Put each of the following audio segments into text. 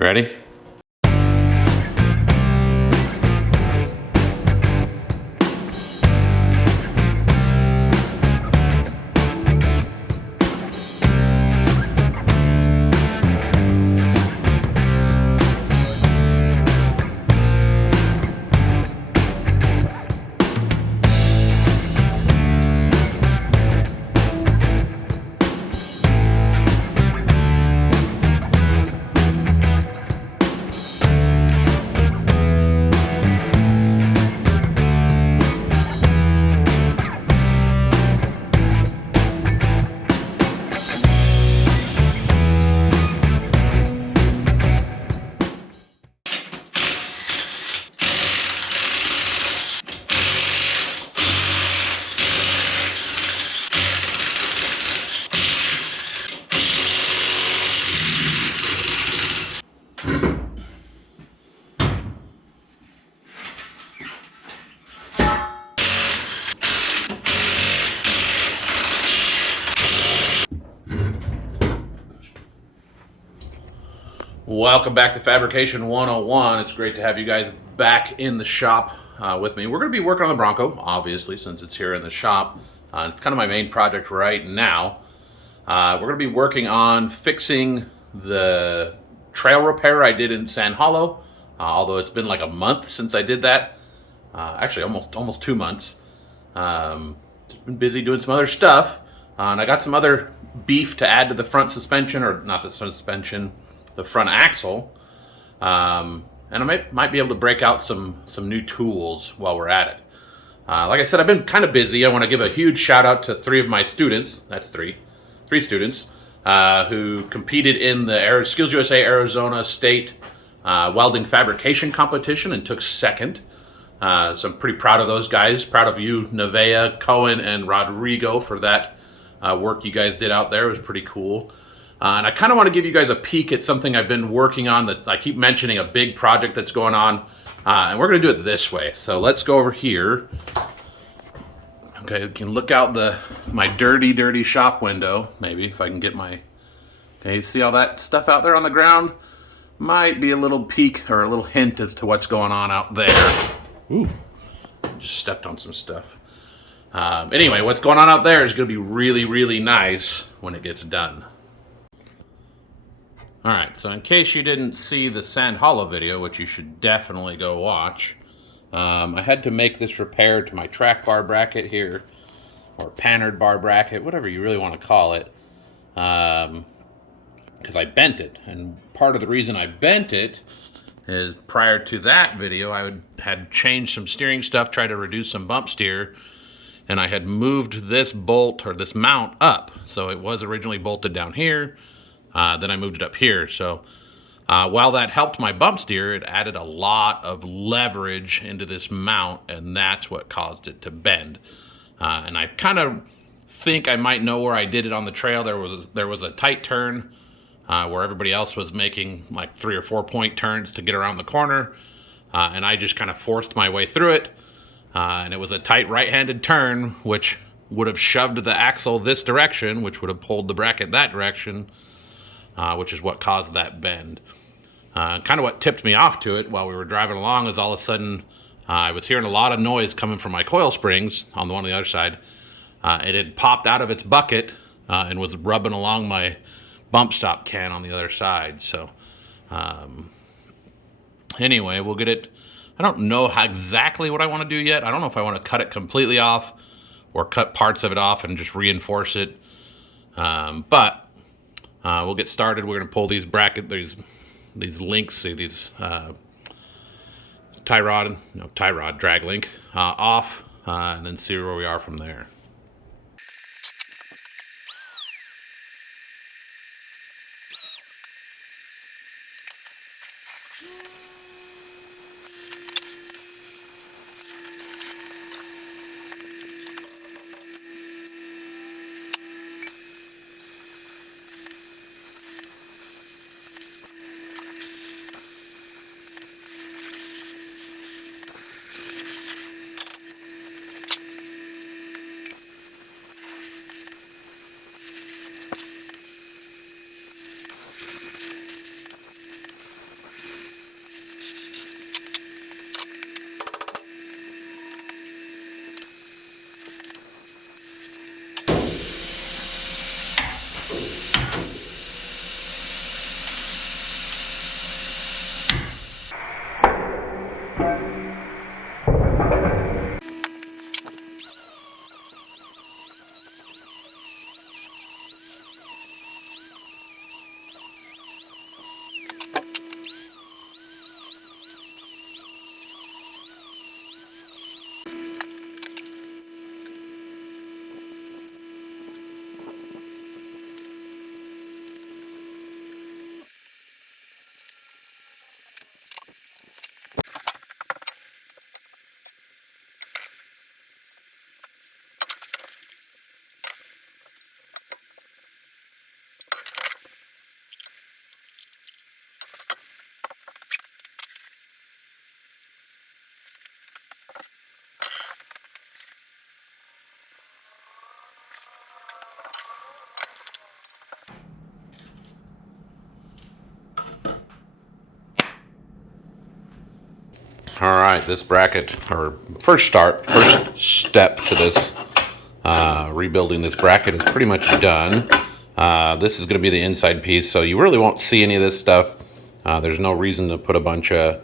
Ready? Welcome back to Fabrication 101. It's great to have you guys back in the shop with me. We're going to be working on the Bronco, obviously, since it's here in the shop. It's kind of my main project right now. We're going to be working on fixing the trail repair I did in Sand Hollow, although it's been like a month since I did that. Actually, almost 2 months. Just been busy doing some other stuff, and I got some other beef to add to the front suspension, or not the suspension, the front axle, and I might be able to break out some new tools while we're at it. Like I said, I've been kind of busy. I want to give a huge shout out to 3 of my students. That's three students who competed in the Skills USA Arizona State Welding Fabrication competition and took second. So I'm pretty proud of those guys. Proud of you, Nevaeh, Cohen, and Rodrigo, for that work you guys did out there. It was pretty cool. And I kind of want to give you guys a peek at something I've been working on that I keep mentioning, a big project that's going on. And we're going to do it this way. So let's go over here. Okay, you can look out my dirty shop window, maybe, if I can get my... Okay, see all that stuff out there on the ground? Might be a little peek or a little hint as to what's going on out there. Ooh, just stepped on some stuff. Anyway, what's going on out there is going to be really, really nice when it gets done. Alright, so in case you didn't see the Sand Hollow video, which you should definitely go watch, I had to make this repair to my track bar bracket here, or pannered bar bracket, whatever you really want to call it, because I bent it. And part of the reason I bent it is prior to that video, I had changed some steering stuff, tried to reduce some bump steer, and I had moved this bolt, or this mount, up. So it was originally bolted down here. Then I moved it up here. So while that helped my bump steer, it added a lot of leverage into this mount, and that's what caused it to bend. And I kind of think I might know where I did it on the trail. There was a tight turn where everybody else was making like 3 or 4 point turns to get around the corner, and I just kind of forced my way through it. And it was a tight right-handed turn, which would have shoved the axle this direction, which would have pulled the bracket that direction. Which is what caused that bend. Kind of what tipped me off to it while we were driving along is all of a sudden I was hearing a lot of noise coming from my coil springs on the one on the other side. It had popped out of its bucket and was rubbing along my bump stop can on the other side. So anyway, we'll get it. I don't know exactly what I want to do yet. I don't know if I want to cut it completely off or cut parts of it off and just reinforce it. But we'll get started. We're going to pull these these links, see these tie rod drag link off, and then see where we are from there. All right, this bracket, or first step to this rebuilding this bracket is pretty much done. This is going to be the inside piece, so you really won't see any of this stuff. There's no reason to put a bunch of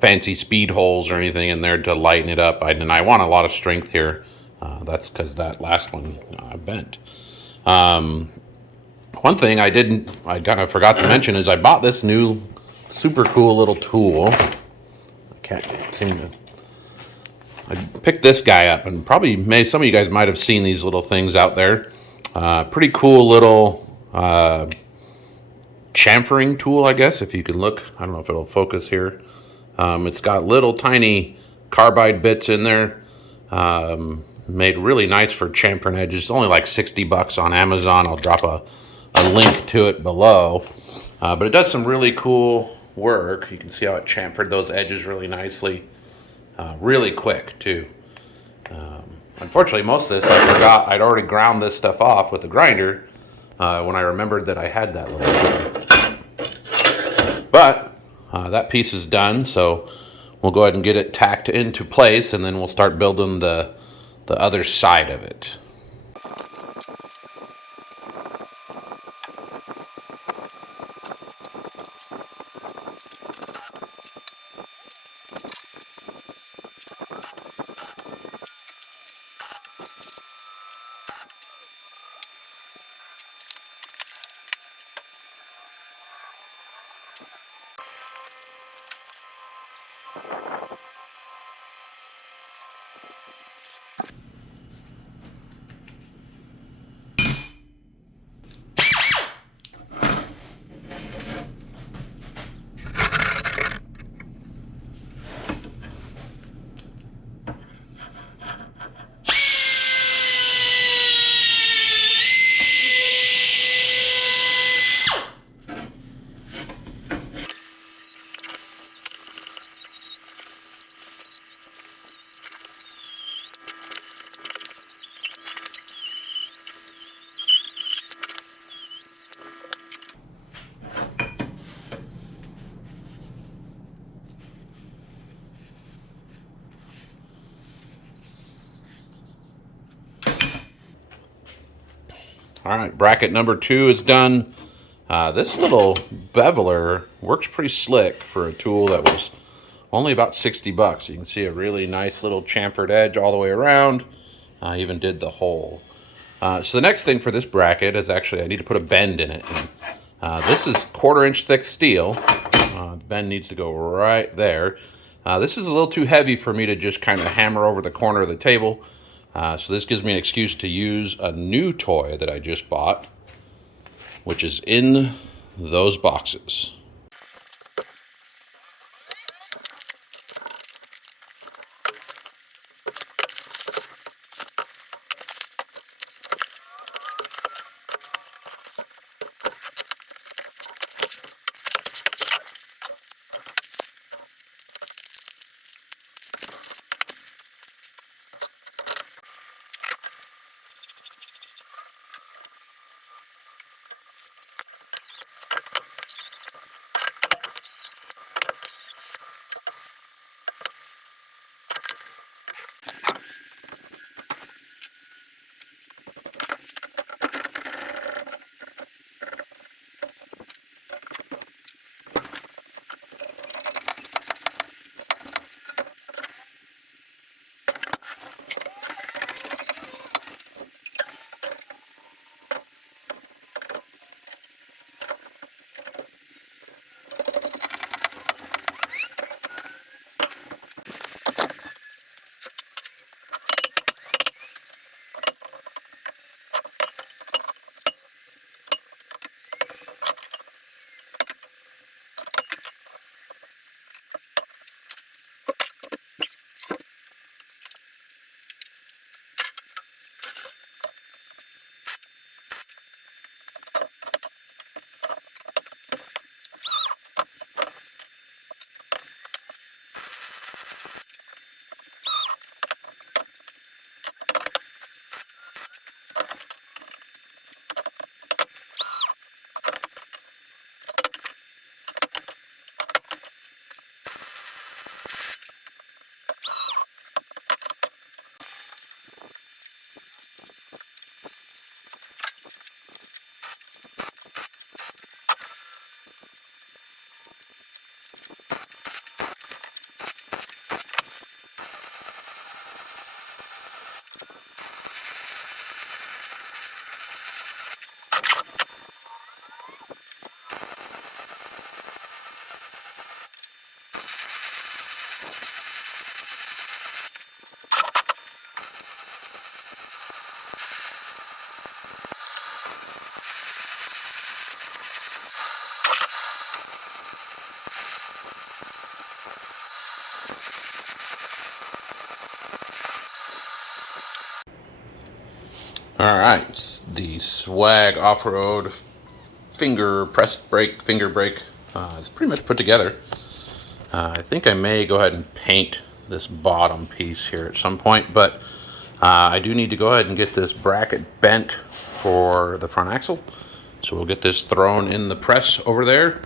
fancy speed holes or anything in there to lighten it up. And I want a lot of strength here. That's because that last one bent. One thing I kind of forgot to mention is I bought this new super cool little tool. I picked this guy up, and probably some of you guys might have seen these little things out there. Pretty cool little chamfering tool, I guess, if you can look. I don't know if it'll focus here. It's got little tiny carbide bits in there, made really nice for chamfering edges. It's only like 60 bucks on Amazon. I'll drop a link to it below. But it does some really cool work. You can see how it chamfered those edges really nicely. Really quick, too. Unfortunately, most of this I forgot. I'd already ground this stuff off with the grinder when I remembered that I had that little. But that piece is done, so we'll go ahead and get it tacked into place, and then we'll start building the other side of it. All right, bracket number 2 is done. This little beveler works pretty slick for a tool that was only about 60 bucks. You can see a really nice little chamfered edge all the way around. I even did the hole. So the next thing for this bracket is actually I need to put a bend in it. This is 1/4 inch thick steel. The bend needs to go right there. This is a little too heavy for me to just kind of hammer over the corner of the table. So this gives me an excuse to use a new toy that I just bought, which is in those boxes. All right, the Swag Off-Road finger brake is pretty much put together. I think I may go ahead and paint this bottom piece here at some point, but I do need to go ahead and get this bracket bent for the front axle. So we'll get this thrown in the press over there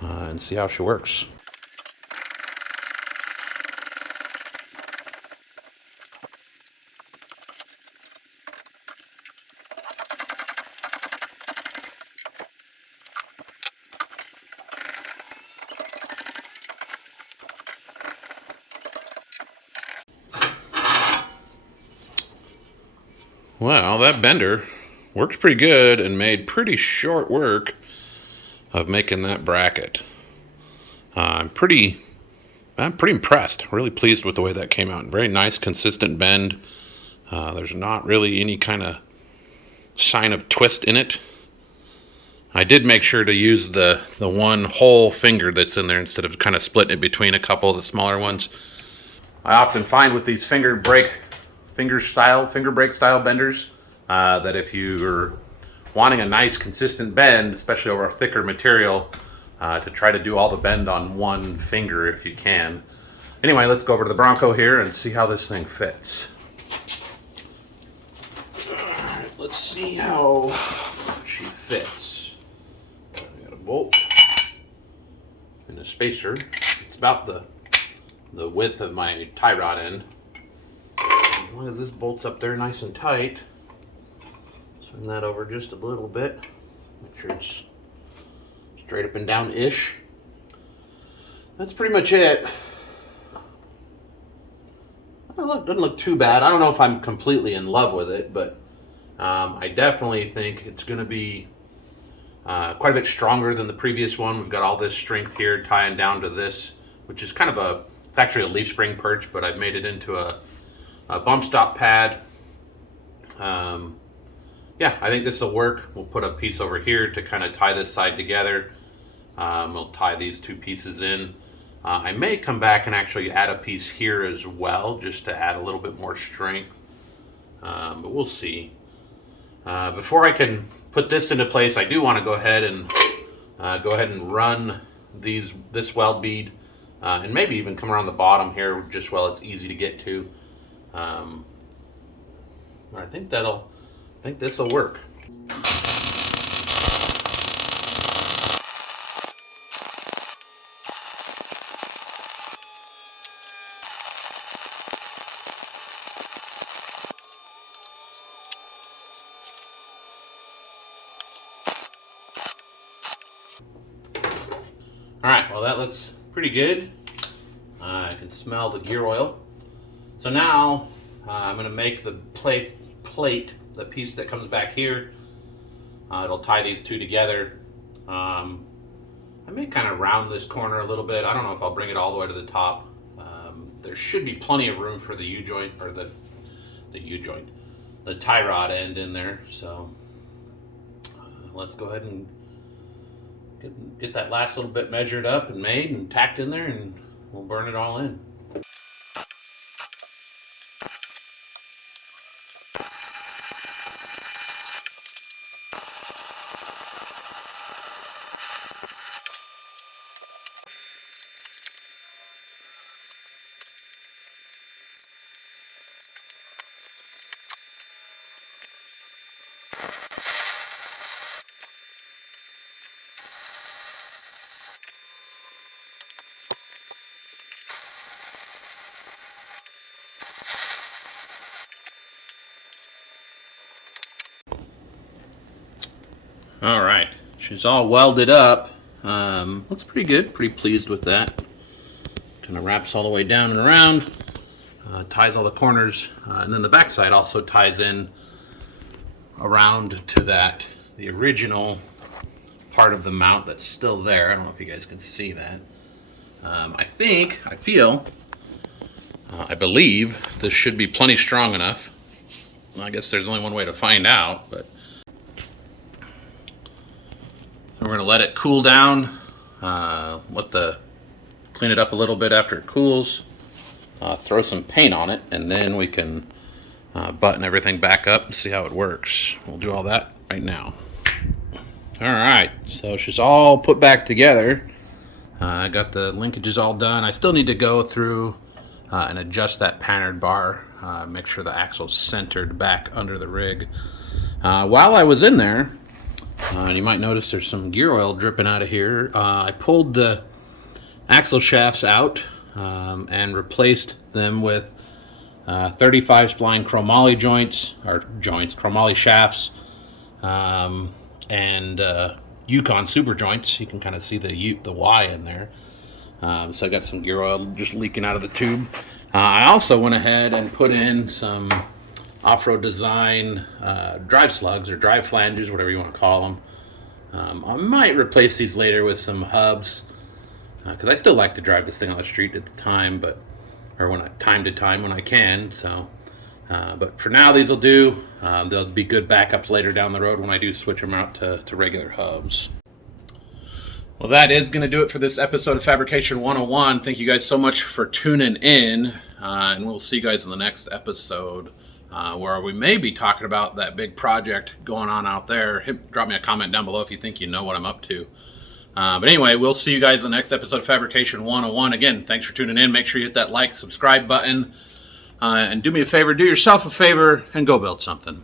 and see how she works. Well, that bender works pretty good and made pretty short work of making that bracket. I'm pretty impressed. Really pleased with the way that came out. Very nice, consistent bend. There's not really any kind of sign of twist in it. I did make sure to use the one whole finger that's in there instead of kind of splitting it between a couple of the smaller ones. I often find with these finger brake style benders that if you're wanting a nice consistent bend, especially over a thicker material, to try to do all the bend on one finger if you can. Anyway, let's go over to the Bronco here and see how this thing fits. Alright, let's see how she fits. I got a bolt and a spacer. It's about the width of my tie rod end. As long as this bolt's up there nice and tight, swing that over just a little bit. Make sure it's straight up and down-ish. That's pretty much it. Doesn't look too bad. I don't know if I'm completely in love with it, but I definitely think it's going to be quite a bit stronger than the previous one. We've got all this strength here tying down to this, which is kind of it's actually a leaf spring perch, but I've made it into a bump stop pad. Yeah, I think this will work. We'll put a piece over here to kind of tie this side together. We'll tie these two pieces in. I may come back and actually add a piece here as well, just to add a little bit more strength. But we'll see. Before I can put this into place, I do want to go ahead and run this weld bead, and maybe even come around the bottom here, just while it's easy to get to. I think this will work. All right, well that looks pretty good. I can smell the gear oil. So now I'm going to make the plate, the piece that comes back here. It'll tie these two together. I may kind of round this corner a little bit. I don't know if I'll bring it all the way to the top. There should be plenty of room for the U-joint, or the tie rod end in there. So let's go ahead and get that last little bit measured up and made and tacked in there, and we'll burn it all in. All right, she's all welded up. Looks pretty good, pretty pleased with that. Kind of wraps all the way down and around, ties all the corners, and then the back side also ties in around to the original part of the mount that's still there. I don't know if you guys can see that. I believe this should be plenty strong enough. I guess there's only one way to find out, but We're going to let it cool down, clean it up a little bit after it cools, throw some paint on it, and then we can button everything back up and see how it works. We'll do all that right now. All right, so she's all put back together. I got the linkages all done. I still need to go through and adjust that pannered bar, make sure the axle's centered back under the rig. While I was in there, you might notice there's some gear oil dripping out of here. I pulled the axle shafts out and replaced them with 35 spline chromoly chromoly shafts, and Yukon Super joints. You can kind of see the Y in there. So I got some gear oil just leaking out of the tube. I also went ahead and put in some off-road design drive slugs or drive flanges, whatever you want to call them. I might replace these later with some hubs, because I still like to drive this thing on the street at the time, time to time when I can. So, but for now, these will do. They'll be good backups later down the road when I do switch them out to regular hubs. Well, that is going to do it for this episode of Fabrication 101. Thank you guys so much for tuning in, and we'll see you guys in the next episode, where we may be talking about that big project going on out there. Drop me a comment down below if you think you know what I'm up to. But anyway, we'll see you guys in the next episode of Fabrication 101. Again, thanks for tuning in. Make sure you hit that like, subscribe button, and do me a favor, do yourself a favor, and go build something.